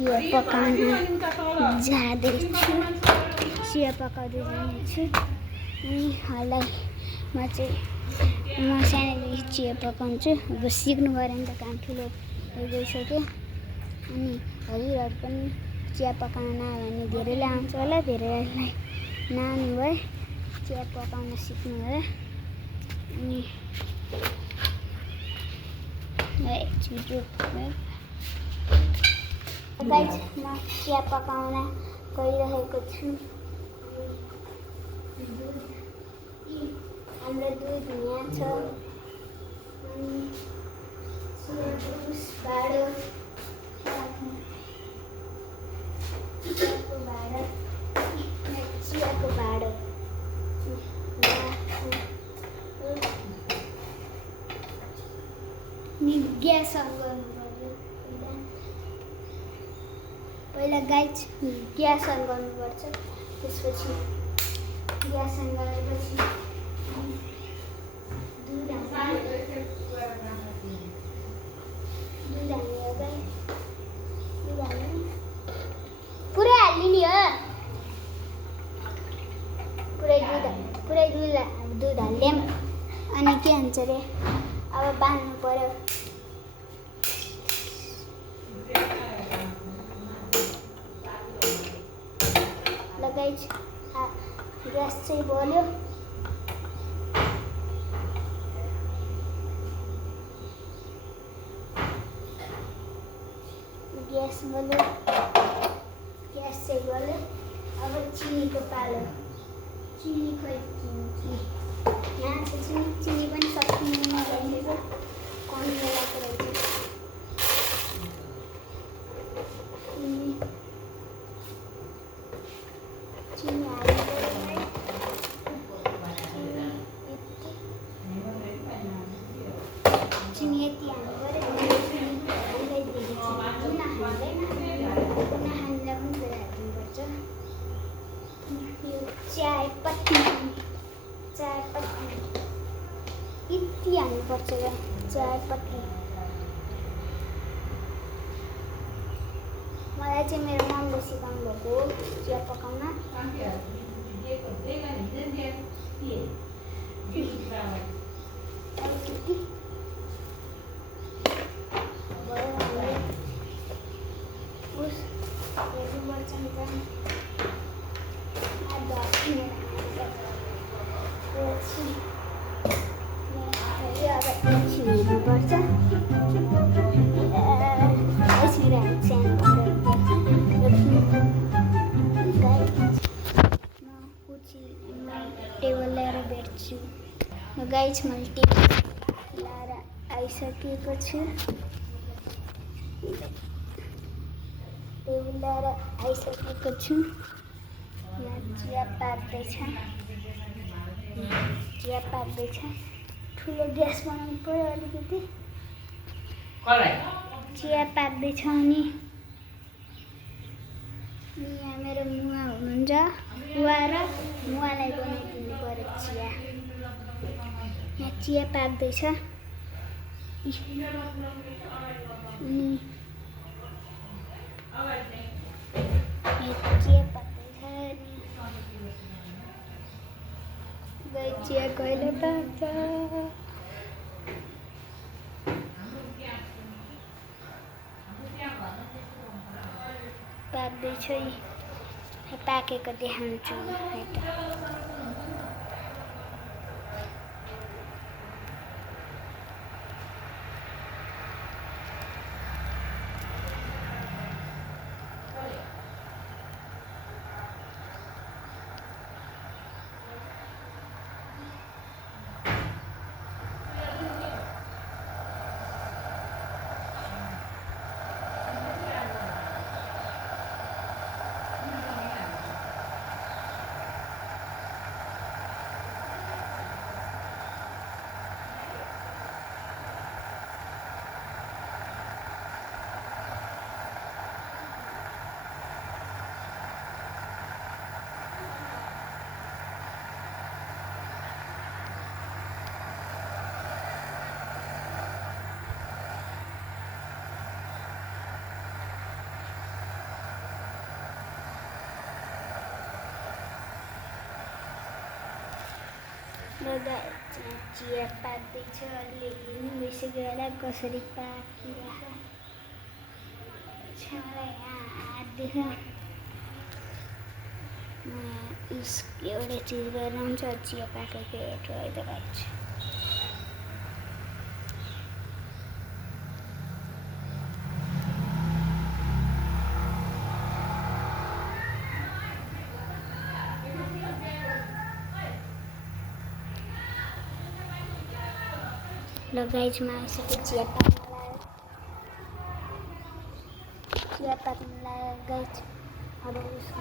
चिया पकाउन जाँदैछु। चिया पकाउँदै जानेछु। अनि हालै म सानैदेखि चिया पकाउँछु। अब सिक्नु पऱ्यो नि त, काम ठुलो गइसक्यो। अनि हजुरहरू पनि चिया पकाउन नआयो भने धेरैले आउँछ होला, धेरैलाई नआउनु भयो, चिया पकाउन सिक्नु भयो। अनि गाइस, म चिया पकाउन गइरहेको छु। हाम्रो दुध यहाँ छ। चियाको भाँडो ग्यास अन गर्नु पर्यो। पहिला गाइस ग्यास अन गर्नुपर्छ। त्यसपछि ग्यास अन गरेपछि दुध हाल्यो। पुरै हालिदिने हो। पुरै दुध हाल्यौँ। अनि के हुन्छ अरे, अब बाँध्नु पर्यो। गाइस ग्यास चाहिँ बल्यो। ग्यास चाहिँ बल्यो। अब चिनीको पालो। चिनी खोइ यहाँ छ चिनी पनि सकिनु रहेछ। कम बेलाको रहेछ। चिनी हाल्नु पर्यो। चिनी यति हाल्नु पर्यो। हाल्दा पनि फेरि हाल्नुपर्छ। यो चायपत्ती यति हाल्नुपर्छ। चायपत्ती मलाई चाहिँ मेरो मम्मीले सिकाउनु भएको चिया पकाउन। टेबल ल्याएर भेट्छु। गाइस मैले टेबल ल्याएर आइसकेको छु। यहाँ चिया पाक्दैछ। ठुलो ग्यास बनाउनु पर्यो अलिकति। चिया पाक्दैछ। अनि यहाँ मेरो मुवा हुनुहुन्छ। मुवालाई बनाइदिनु पर्यो चिया। यहाँ चिया पाक्दैछ। चिया कहिले पाक्छ? पाक्दैछ। पाकेको देखाउँछु है त। चिया पाक्दैछ अहिले हेर्नु भइसक्यो होला कसरी पाकिरहेको छ। मलाई यहाँ हात देख एउटा चिज गरेर हुन्छ चिया पाकेको हेर्छु है त गाइस। ल गाइस मैं आइसक्यो चिया पाक्न लाग्यो गाइस। अब उसको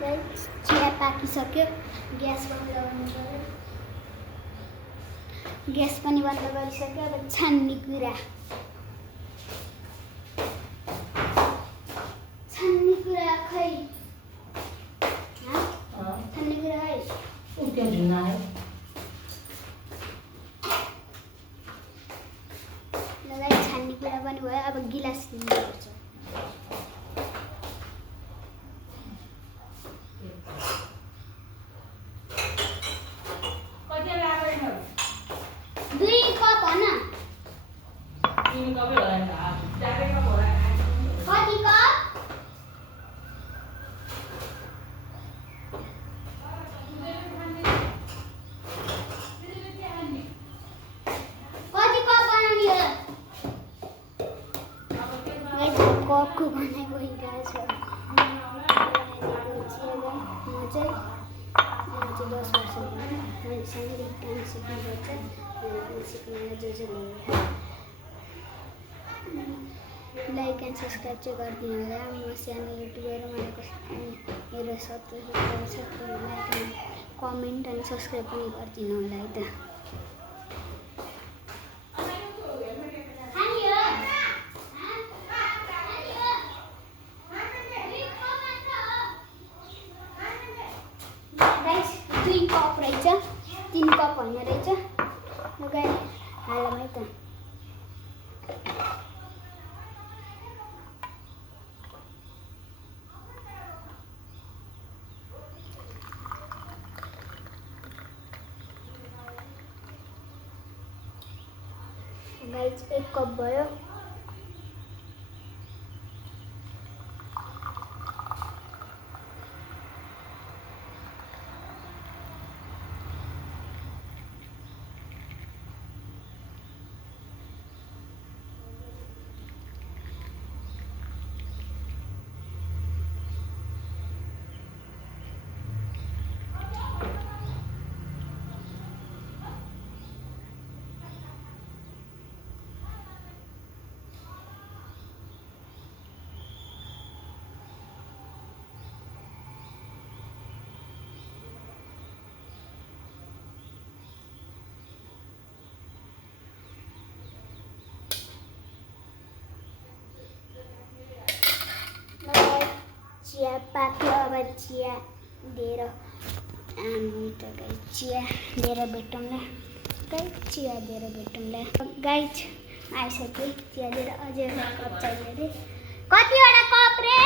गाइस चिया पाकिसक्यो। ग्यास बन्द गर्नु पर्यो। ग्यास पनि बन्द गरिसक्यो। अब छान्ने कुरा खै छान्ने कुरा है क्या झुना है लगाइ छान्ने कुरा पनि भयो। अब गिलास लिनुपर्छ। दुई कप हो न? तीन कप हो रहा है, चार कप हो रहा है। कति कप? कपको बनाइ भइरहेछ। म चाहिँ 10 वर्षको मैले सानैदेखि काम सिक्नुपर्छ। सिक्नलाई जो लाइक एन्ड सब्सक्राइब चाहिँ गरिदिनु होला। म सानो युट्युबर मेरो सब्सक्राइब छ। लाइक एन्ड कमेन्ट अनि सब्सक्राइब पनि गरिदिनु होला है त। दुई कप रहेछ, 3 कप होइन रहेछ। लगाइ हालौँ है त। गाइस 1 कप भयो। चिया पाक्यो। अब चिया दिएर चिया दिएर भेटौँला। गाइस चिया दिएर भेटौँला। गाइस आइसक्यो चिया दिएर। अझै कप चाहियो रे। कतिवटा कप रे?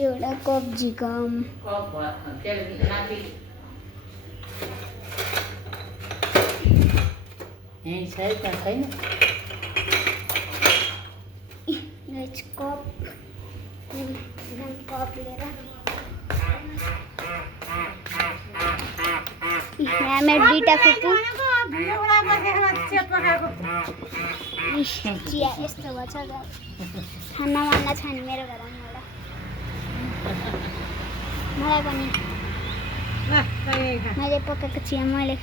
एउटा कप झिकम। छैन गाइस कप लिएर यहाँ मेरो दुईटा कुकु चिया यस्तो भएछ। खाना मान्न छ नि मेरो घरमा एउटा। मलाई पनि मैले पकाएको चिया मैले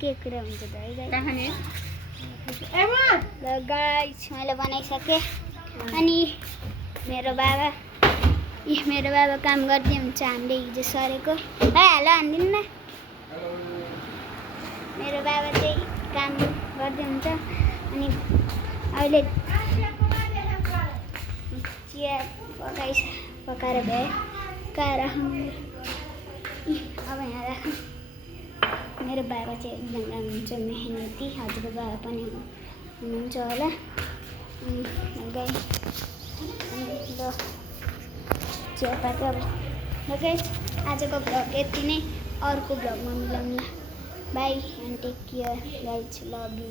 के कुरा हुन्छ त है गाइस। मैले बनाइसकेँ। अनि मेरो बाबा काम गर्दै हुन्छ। हामीले हिजो सरेको हेलो हान्दिनु न। मेरो बाबा चाहिँ काम गर्दै हुन्छ। अनि अहिले चिया पकाएर भ्याए काएर अब यहाँ राख। मेरो बाबा चाहिँ एकदम राम्रो हुन्छ, मेहनती। हजुरको बाबा पनि हो। हुनुहुन्छ होला। गाइस ल चियापाती अब ल गाइस आजको भ्लग यति नै, अर्को भ्लगमा मिलाउँला। Bye and take care guys, love you.